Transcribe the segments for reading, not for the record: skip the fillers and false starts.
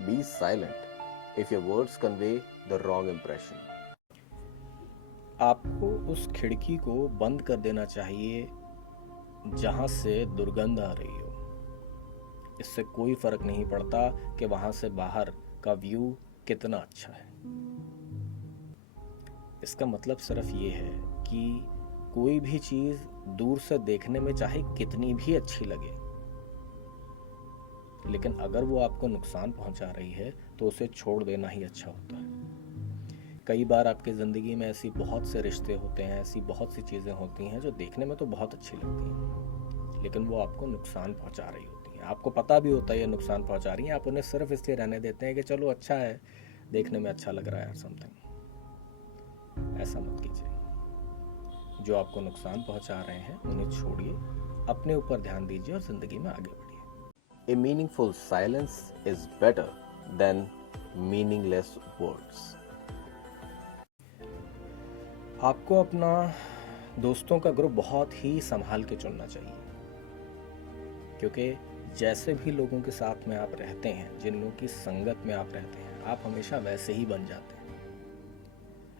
Be silent if your words convey the wrong impression. आपको उस खिड़की को बंद कर देना चाहिए जहाँ से दुर्गंध आ रही हो। इससे कोई फर्क नहीं पड़ता कि वहाँ से बाहर का व्यू कितना अच्छा है। इसका मतलब सिर्फ ये है कि कोई भी चीज़ दूर से देखने में चाहे कितनी भी अच्छी लगे, लेकिन अगर वो आपको नुकसान पहुंचा रही है तो उसे छोड़ देना ही अच्छा होता है। कई बार आपकी ज़िंदगी में ऐसी बहुत से रिश्ते होते हैं, ऐसी बहुत सी चीज़ें होती हैं जो देखने में तो बहुत अच्छी लगती हैं, लेकिन वो आपको नुकसान पहुंचा रही होती हैं। आपको पता भी होता है ये नुकसान पहुंचा रही हैं, आप उन्हें सिर्फ इसलिए रहने देते हैं कि चलो अच्छा है, देखने में अच्छा लग रहा है समथिंग। ऐसा मत कीजिए। जो आपको नुकसान पहुंचा रहे हैं उन्हें छोड़िए, अपने ऊपर ध्यान दीजिए और ज़िंदगी में आगे बढ़िए। A meaningful silence is better than meaningless words. आपको अपना दोस्तों का ग्रुप बहुत ही संभाल के चुनना चाहिए, क्योंकि जैसे भी लोगों के साथ में आप रहते हैं, जिन लोगों की संगत में आप रहते हैं, आप हमेशा वैसे ही बन जाते हैं।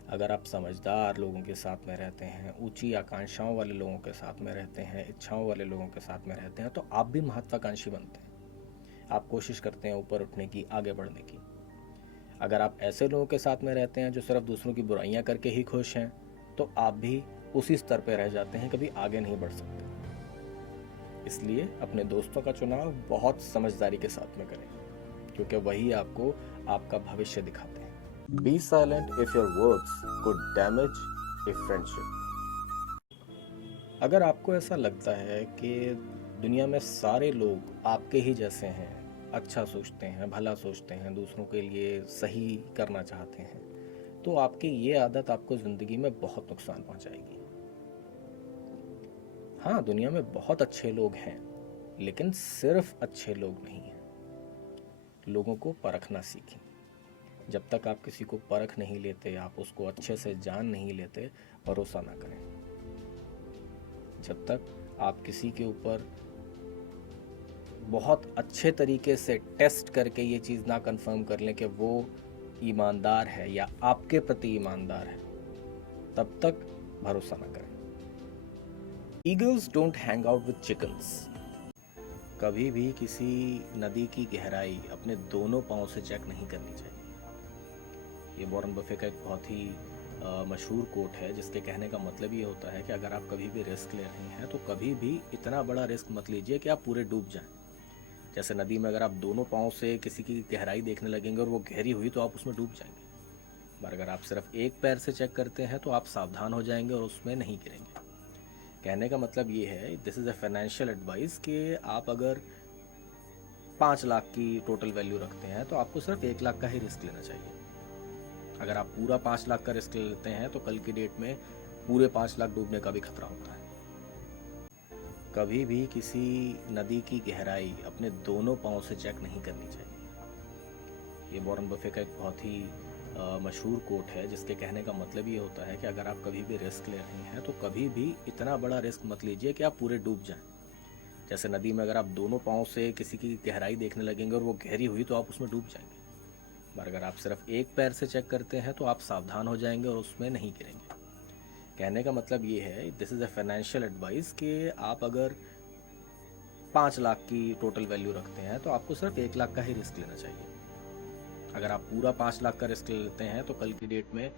अगर आप समझदार लोगों के साथ में रहते हैं, ऊंची आकांक्षाओं वाले लोगों के साथ में रहते हैं, इच्छाओं वाले लोगों के साथ में रहते हैं, तो आप भी महत्वाकांक्षी बनते हैं। आप कोशिश करते हैं ऊपर उठने की, आगे बढ़ने की। अगर आप ऐसे लोगों के साथ में रहते हैं जो सिर्फ दूसरों की बुराइयां करके ही खुश हैं, तो आप भी उसी स्तर पर रह जाते हैं, कभी आगे नहीं बढ़ सकते। इसलिए अपने दोस्तों का चुनाव बहुत समझदारी के साथ में करें, क्योंकि वही आपको आपका भविष्य दिखाते हैं। Be silent if your words could damage a friendship. अगर आपको ऐसा लगता है कि दुनिया में सारे लोग आपके ही जैसे हैं, अच्छा सोचते हैं, भला सोचते हैं, दूसरों के लिए सही करना चाहते हैं, तो आपकी ये आदत आपको ज़िंदगी में बहुत नुकसान पहुंचाएगी। हाँ, दुनिया में बहुत अच्छे लोग हैं, लेकिन सिर्फ अच्छे लोग नहीं हैं। लोगों को परखना सीखें। जब तक आप किसी को परख नहीं लेते, आप उसको अच्छे से जान नहीं लेते, भरोसा ना करें। जब तक आप किसी के ऊपर बहुत अच्छे तरीके से टेस्ट करके ये चीज़ ना कंफर्म कर लें कि वो ईमानदार है या आपके प्रति ईमानदार है, तब तक भरोसा ना करें। Eagles don't hang out with chickens. कभी भी किसी नदी की गहराई अपने दोनों पाँव से चेक नहीं करनी चाहिए। ये वॉरेन बफे का एक बहुत ही मशहूर कोट है, जिसके कहने का मतलब ये होता है कि अगर आप कभी भी रिस्क ले रहे हैं तो कभी भी इतना बड़ा रिस्क मत लीजिए कि आप पूरे डूब जाएं। जैसे नदी में अगर आप दोनों पाँव से किसी की गहराई देखने लगेंगे और वो गहरी हुई तो आप उसमें डूब जाएंगे। पर अगर आप सिर्फ एक पैर से चेक करते हैं तो आप सावधान हो जाएंगे और उसमें नहीं गिरेंगे। कहने का मतलब ये है, this is a financial advice, कि आप अगर 5 लाख की टोटल वैल्यू रखते हैं तो आपको सिर्फ 1 लाख का ही रिस्क लेना चाहिए। अगर आप पूरा 5 लाख का रिस्क लेते हैं तो कल की डेट में पूरे 5 लाख डूबने का भी खतरा होता है। कभी भी किसी नदी की गहराई अपने दोनों पाँव से चेक नहीं करनी चाहिए। ये वॉरेन बफे का एक बहुत ही मशहूर कोट है, जिसके कहने का मतलब ये होता है कि अगर आप कभी भी रिस्क ले रहे हैं तो कभी भी इतना बड़ा रिस्क मत लीजिए कि आप पूरे डूब जाएं। जैसे नदी में अगर आप दोनों पाँव से किसी की गहराई देखने लगेंगे और वो गहरी हुई तो आप उसमें डूब जाएंगे। पर अगर आप सिर्फ एक पैर से चेक करते हैं तो आप सावधान हो जाएंगे और उसमें नहीं गिरेंगे। कहने का मतलब ये है, this is a financial advice, कि आप अगर 5 लाख की टोटल वैल्यू रखते हैं तो आपको सिर्फ 1 लाख का ही रिस्क लेना चाहिए। अगर आप पूरा 5 लाख का रिस्क लेते हैं तो कल की डेट में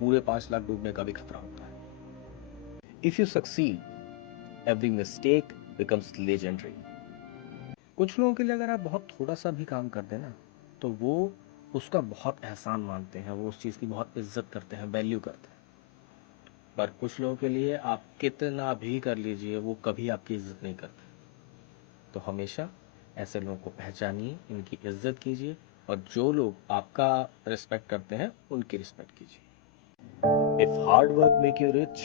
पूरे 5 लाख डूबने का भी खतरा होता है। If you succeed, every mistake becomes legendary. कुछ लोगों के लिए अगर आप बहुत थोड़ा सा भी काम कर देना तो वो उसका बहुत एहसान मानते हैं, वो उस चीज़ की बहुत इज्जत करते हैं, वैल्यू करते हैं। पर कुछ लोगों के लिए आप कितना भी कर लीजिए, वो कभी आपकी इज्जत नहीं करते। तो हमेशा ऐसे लोगों को पहचानिए, इनकी इज्जत कीजिए, और जो लोग आपका रिस्पेक्ट करते हैं उनकी रिस्पेक्ट कीजिए। If hard work make you rich,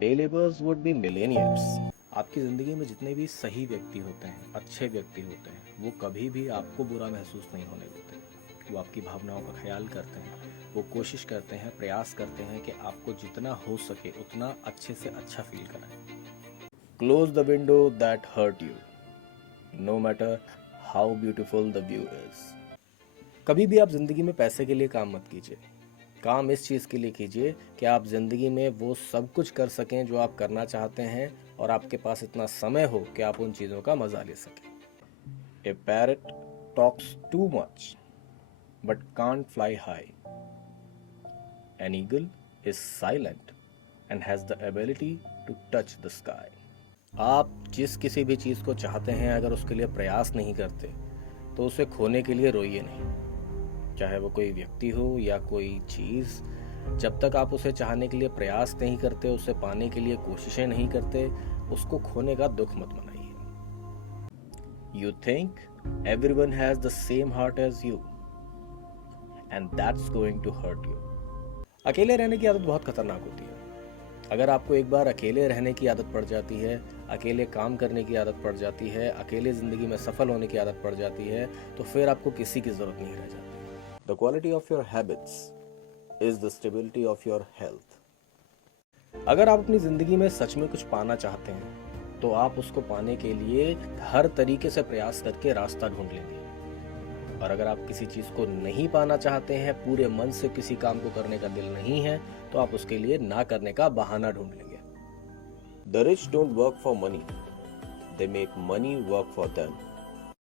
day labours would be millionaires. आपकी ज़िंदगी में जितने भी सही व्यक्ति होते हैं, अच्छे व्यक्ति होते हैं, वो कभी भी आपको बुरा महसूस नहीं होने देते। वो आपकी भावनाओं का ख्याल करते हैं, वो कोशिश करते हैं, प्रयास करते हैं कि आपको जितना हो सके उतना अच्छे से अच्छा फील कराएं। Close the window that hurt you, no matter how beautiful the view is. कभी भी आप ज़िंदगी में पैसे के लिए काम मत कीजिए। काम इस चीज़ के लिए कीजिए कि आप ज़िंदगी में वो सब कुछ कर सकें जो आप करना चाहते हैं और आपके पास इतना समय हो कि आप उन चीज़ों का मज़ा ले सकें। A parrot talks too much but can't fly high. An eagle is silent and has the ability to touch the sky. आप जिस किसी भी चीज़ को चाहते हैं अगर उसके लिए प्रयास नहीं करते तो उसे खोने के लिए रोइए नहीं। चाहे वो कोई व्यक्ति हो या कोई चीज़, जब तक आप उसे चाहने के लिए प्रयास नहीं करते, उसे पाने के लिए कोशिशें नहीं करते, उसको खोने का दुख मत मनाइए। You think everyone has the same heart as you and that's going to hurt you. अकेले रहने की आदत बहुत खतरनाक होती है। अगर आपको एक बार अकेले रहने की आदत पड़ जाती है, अकेले काम करने की आदत पड़ जाती है, अकेले ज़िंदगी में सफल होने की आदत पड़ जाती है, तो फिर आपको किसी की ज़रूरत नहीं रह जाती। The quality of your habits is the stability of your health. अगर आप अपनी ज़िंदगी में सच में कुछ पाना चाहते हैं तो आप उसको पाने के लिए हर तरीके से प्रयास करके रास्ता ढूंढ लेंगे। और अगर आप किसी चीज़ को नहीं पाना चाहते हैं, पूरे मन से किसी काम को करने का दिल नहीं है, तो आप उसके लिए ना करने का बहाना ढूंढ लेंगे। The rich don't work for money, they make money work for them.